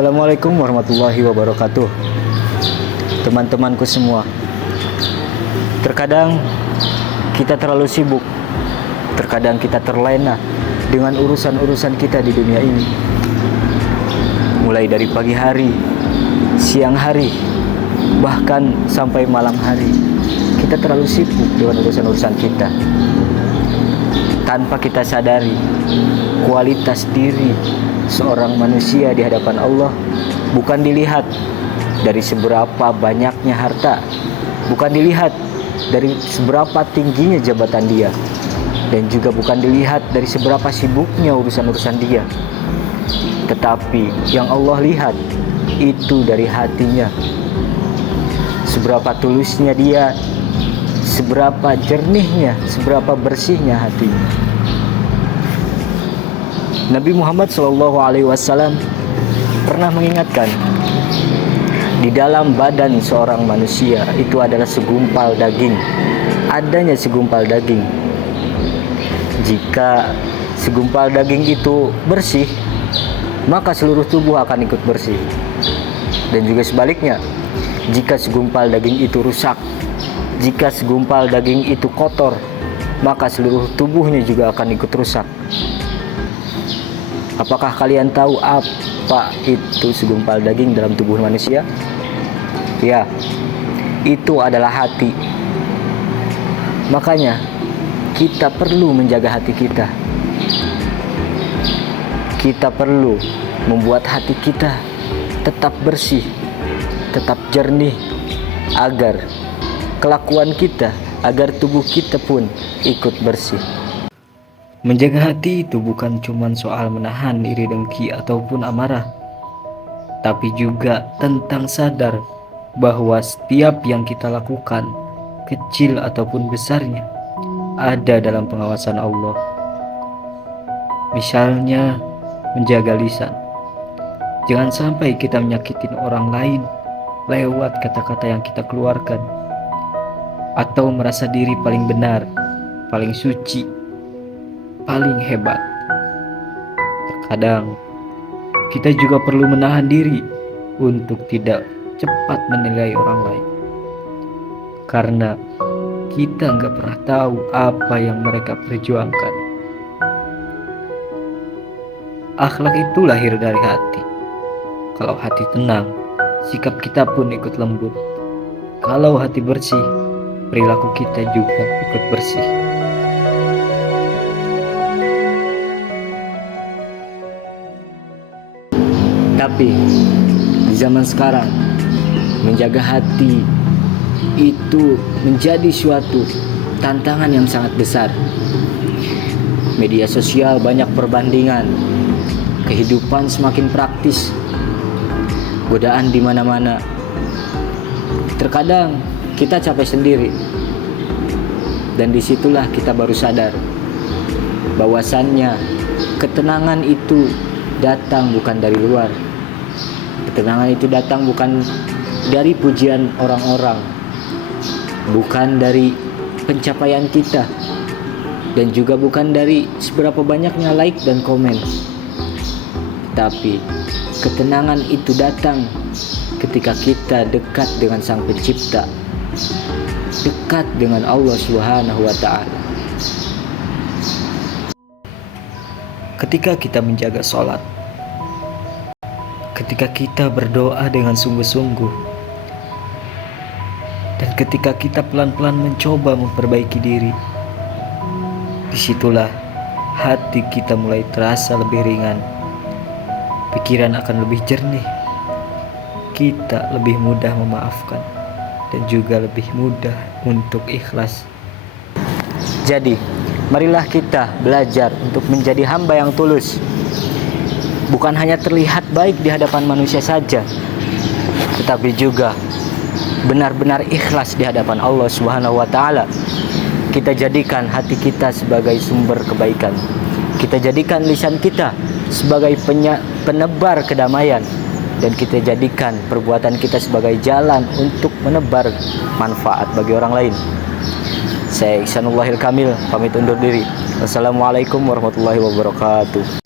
Assalamualaikum warahmatullahi wabarakatuh. Teman-temanku semua, terkadang kita terlalu sibuk, terkadang kita terlena dengan urusan-urusan kita di dunia ini. Mulai dari pagi hari, siang hari, bahkan sampai malam hari, kita terlalu sibuk dengan urusan-urusan kita. Tanpa kita sadari, kualitas diri seorang manusia di hadapan Allah bukan dilihat dari seberapa banyaknya harta, bukan dilihat dari seberapa tingginya jabatan dia, dan juga bukan dilihat dari seberapa sibuknya urusan-urusan dia. Tetapi yang Allah lihat itu dari hatinya, seberapa tulusnya dia, seberapa jernihnya, seberapa bersihnya hatinya. Nabi Muhammad SAW pernah mengingatkan, di dalam badan seorang manusia itu adalah segumpal daging, adanya segumpal daging. Jika segumpal daging itu bersih, maka seluruh tubuh akan ikut bersih. Dan juga sebaliknya, jika segumpal daging itu rusak, jika segumpal daging itu kotor, maka seluruh tubuhnya juga akan ikut rusak. Apakah kalian tahu apa itu segumpal daging dalam tubuh manusia? Ya, itu adalah hati. Makanya kita perlu menjaga hati kita. Kita perlu membuat hati kita tetap bersih, tetap jernih, agar kelakuan kita, agar tubuh kita pun ikut bersih. Menjaga hati itu bukan cuma soal menahan iri dengki ataupun amarah, tapi juga tentang sadar bahwa setiap yang kita lakukan, kecil ataupun besarnya, ada dalam pengawasan Allah. Misalnya, menjaga lisan. Jangan sampai kita menyakitin orang lain lewat kata-kata yang kita keluarkan, atau merasa diri paling benar, paling suci, paling hebat. Terkadang kita juga perlu menahan diri untuk tidak cepat menilai orang lain, karena kita nggak pernah tahu apa yang mereka perjuangkan. Akhlak itu lahir dari hati. Kalau hati tenang, sikap kita pun ikut lembut. Kalau hati bersih, perilaku kita juga ikut bersih. Tapi di zaman sekarang, menjaga hati itu menjadi suatu tantangan yang sangat besar. Media sosial banyak perbandingan, kehidupan semakin praktis, godaan di mana-mana. Terkadang kita capek sendiri, dan disitulah kita baru sadar bahwasannya ketenangan itu datang bukan dari luar. Ketenangan itu datang bukan dari pujian orang-orang, bukan dari pencapaian kita, dan juga bukan dari seberapa banyaknya like dan komen. Tapi ketenangan itu datang ketika kita dekat dengan Sang Pencipta, dekat dengan Allah Subhanahu wa Ta'ala. Ketika kita menjaga sholat, ketika kita berdoa dengan sungguh-sungguh, dan ketika kita pelan-pelan mencoba memperbaiki diri, disitulah hati kita mulai terasa lebih ringan, pikiran akan lebih jernih, kita lebih mudah memaafkan, dan juga lebih mudah untuk ikhlas. Jadi, marilah kita belajar untuk menjadi hamba yang tulus, bukan hanya terlihat baik di hadapan manusia saja, tetapi juga benar-benar ikhlas di hadapan Allah Subhanahu wa Ta'ala. Kita jadikan hati kita sebagai sumber kebaikan. Kita jadikan lisan kita sebagai penebar kedamaian, dan kita jadikan perbuatan kita sebagai jalan untuk menebar manfaat bagi orang lain. Saya Ihsanullahil Kamil, pamit undur diri. Wassalamualaikum warahmatullahi wabarakatuh.